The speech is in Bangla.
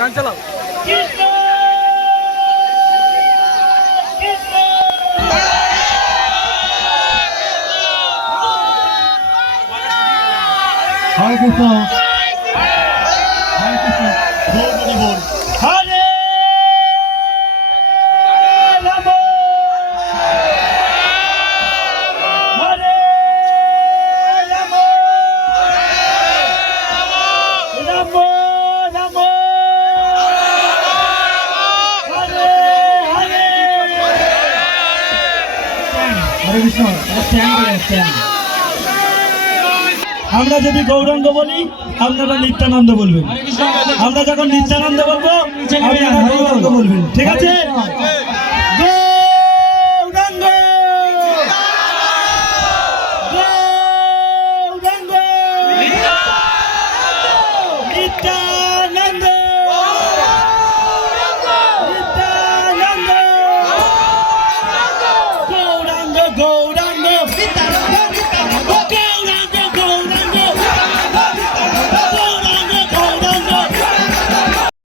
গান চালাও। হরে কৃষ্ণ, হরে কৃষ্ণ, গৌরী বল। হরে রাম, হরে রাম, রাম রাম, হরে হরে। হরে কৃষ্ণ, আমরা যদি গৌরাঙ্গ বলি আপনারা নিত্যানন্দ বলবেন, আমরা যখন নিত্যানন্দ বলবো আপনারা গৌরাঙ্গ বলবেন, ঠিক আছে? গৌরাঙ্গ, গৌরাঙ্গ, নিত্যানন্দ, নিত্যানন্দ, গৌরাঙ্গ, গৌরাঙ্গ।